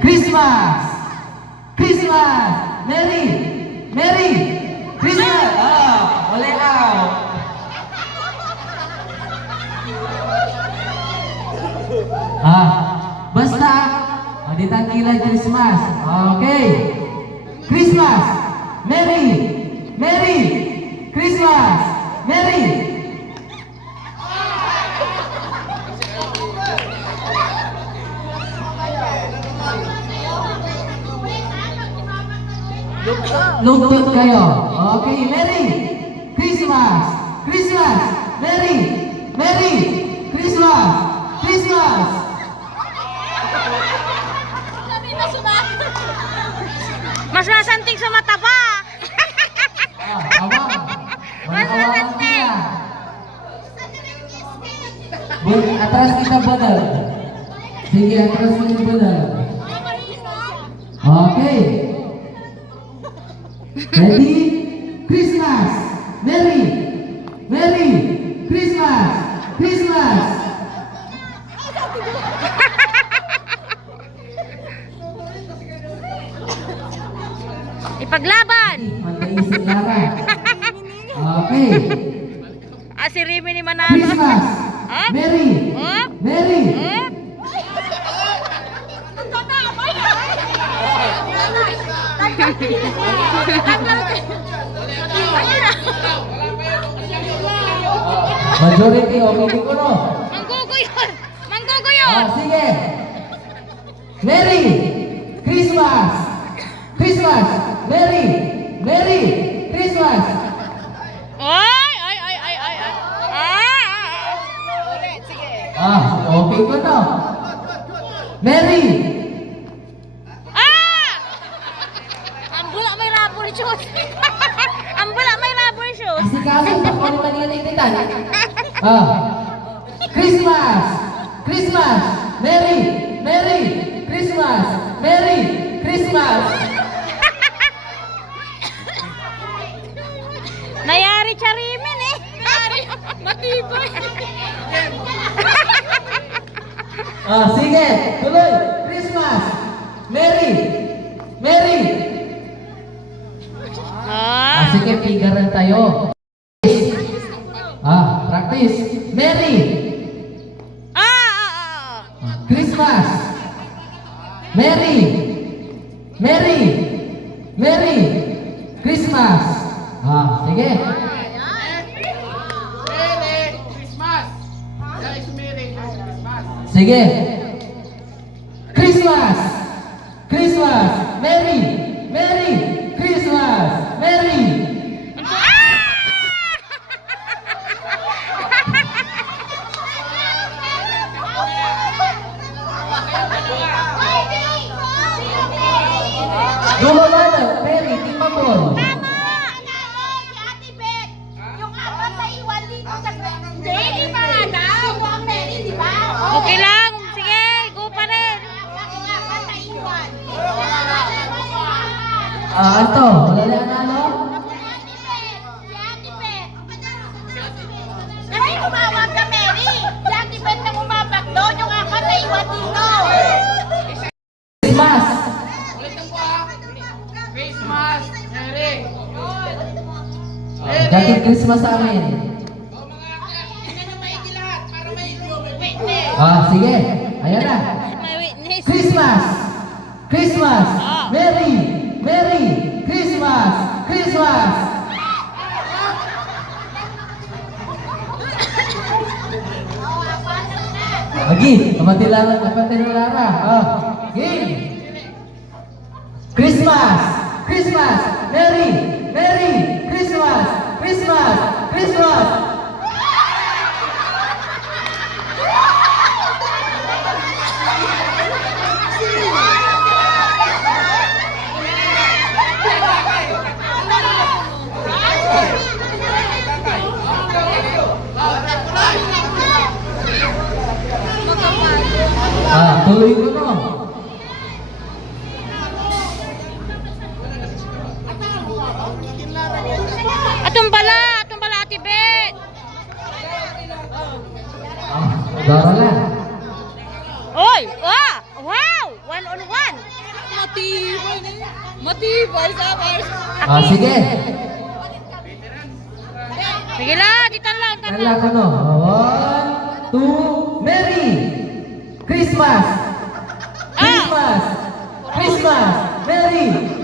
Christmas! Christmas! Merry! Merry! Christmas! Wala out! Basta, di tangkilan Christmas. Okay. Christmas! Merry! Merry! Christmas! Merry! Lungkot kayo. Okay, Merry Christmas! Christmas! Merry! Merry Christmas! Christmas! Mas masanting sa mata pa. Abang. Mas masanting. Atras kita badal. Sige, atras kita badal. Okay. Ready? Christmas! Merry! Merry! Christmas! Christmas! Ipaglaban. Mag-iisip laban. Okay. Si Remy ni Manalo. Christmas! Merry! Merry! Majority, okay ko no? Mangguguyon! Mangguguyon! Sige! Merry Christmas! Christmas! Merry! Merry Christmas! Ay! Ay! Ay! Ay! Ay! Ay! Okay ko no? Merry! Ambula may rubber shoes! Ambula may rubber shoes! Asikaso, bako naman yun ititan. Christmas! Christmas! Merry! Merry Christmas! Merry Christmas! Nayari Charimin eh! Matibay! Sige! Tuloy! Christmas! Merry! Merry! Sige, pigaran tayo. Practice. Merry! Christmas! Merry! Merry! Merry! Christmas! Sige. Sige. Christmas! Christmas! Merry! Merry! Christmas! Merry! Gumagana! Merry! Timamon! Okay lang! Sige! Go pa rin! Anto, wala na ano? Kasi tumawag ka, Mary. Si Ate Beth na bumabak doon, yung apat na iwan dito. Christmas! Christmas! Merry! Dating Christmas sa amin. Sige. Ayan na. May witness! Christmas! Christmas! Merry! Merry! Christmas! Christmas! Lagi, kapatid Lara. Game! Christmas! Christmas! Merry! Merry! Christmas! Christmas! Christmas! Tuloy ko no. Atong bala Ate Bet! Dara lang. Oy! Wow! on one. Matibay na yun. Matibay sa Mars. Ah, sige. Sige lang, dito lang. Kala ko no. 1, 2, Merry Christmas! Christmas! Christmas! Merry